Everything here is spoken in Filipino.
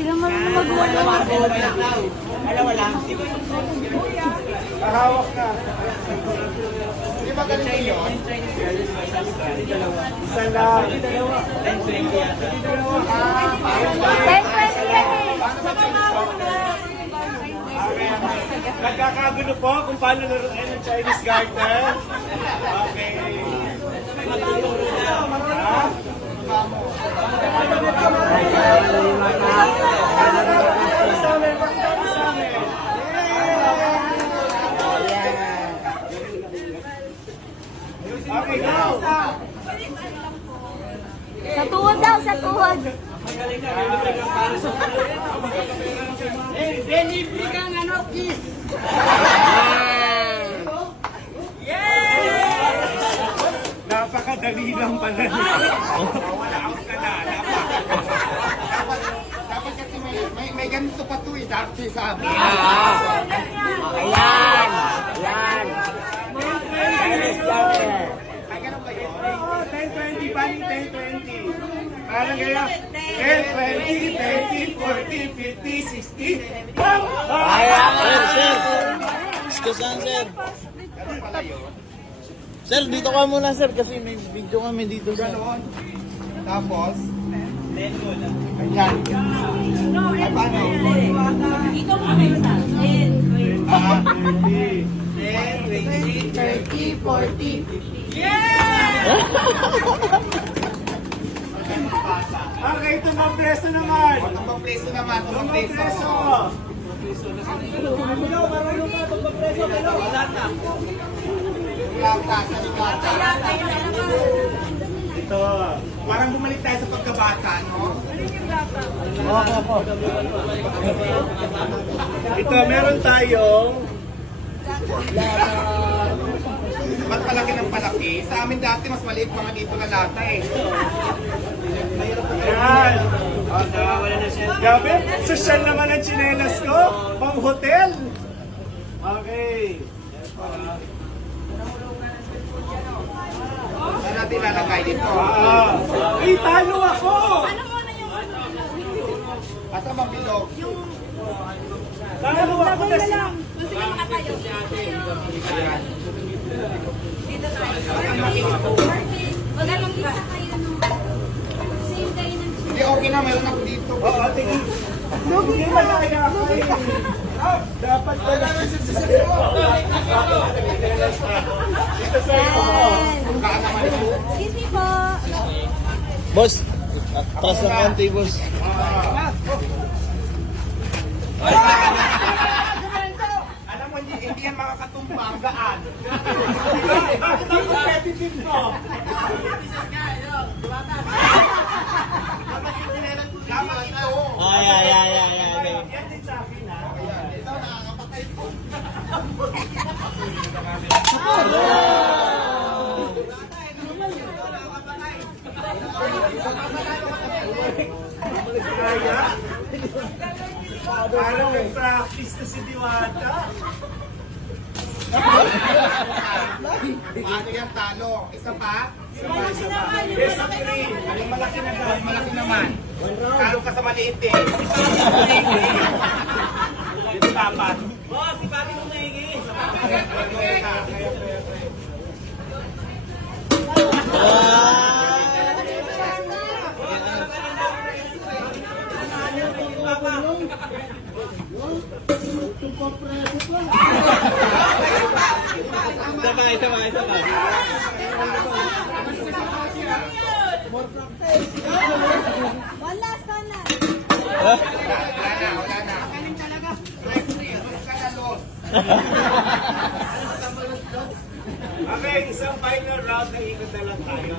Sila marunong mag-wala. Dalawa lang. Kahawak na. Di ba ganito yun? Isa lang. Nagkakagulo po kung paano laruin ng Chinese garter. Okay. Ha? Okay, go! Sa tuhod daw, sa tuhod. Libre kang ano, kiss. Napakadali lang pala. Wala out ka na. Dapat kasi may ganito pa to eh. Dati sa amin. Ayan. Ayan. Ay, ganun ba yun? Oo, 10-20. Paning 10-20. Parang kaya 10-20, 30, 40, 50, 60. Sir, sir. Excuse lang, sir. Ganun pala yun. Sir, dito ka muna, sir, kasi may video kami dito, sir. Ganon. Tapos, ayan. Ay, paano? Ikaw mo kayo sa 10, 20. 10, 20, 30, 40. Okay, tumang preso naman. Tumang preso naman, tumang preso. Ito, parang bumalik tayo sa pagkabata, no? Ito, meron tayong ba't palaki ng palaki? Sa amin dati, mas maliit pa nga dito na lata eh. Ayan. Gabi, social naman ang tsinelas ko. Pang hotel. Okay. Saan natin lalagay dito? Ay, talo ako! Ano muna yung Asa mabilog? Talo ako na lang. Gusto nyo makatayo. Ayan. Dito tayo. Wag anong isa kayo no. Same kayo ng Hindi, okay na. Meron ako dito. Oo, tingin. Hindi man na kaya ako eh. Dapat pala. Dito sa ito. Excuse me po. Boss, taas ng konti, boss. Alam mo, hindi yan makakatumba ang gaan. Bakit ang competitive mo? Dapat ito. Ay. Yan din sa akin ha. Ito nakakapatay po. Parang nag-practice na si Diwata. Ano yung talo? Isa pa? Isa pa. Yes, ang green. Yung malaki na ba? Malaki naman. Talo ka sa maliit eh. Dito dapat. Boss, si Papi mo maigi. Sabay. One last, one last. Wala na. Los ka na, los. Okay, isang final round na ikot na lang tayo.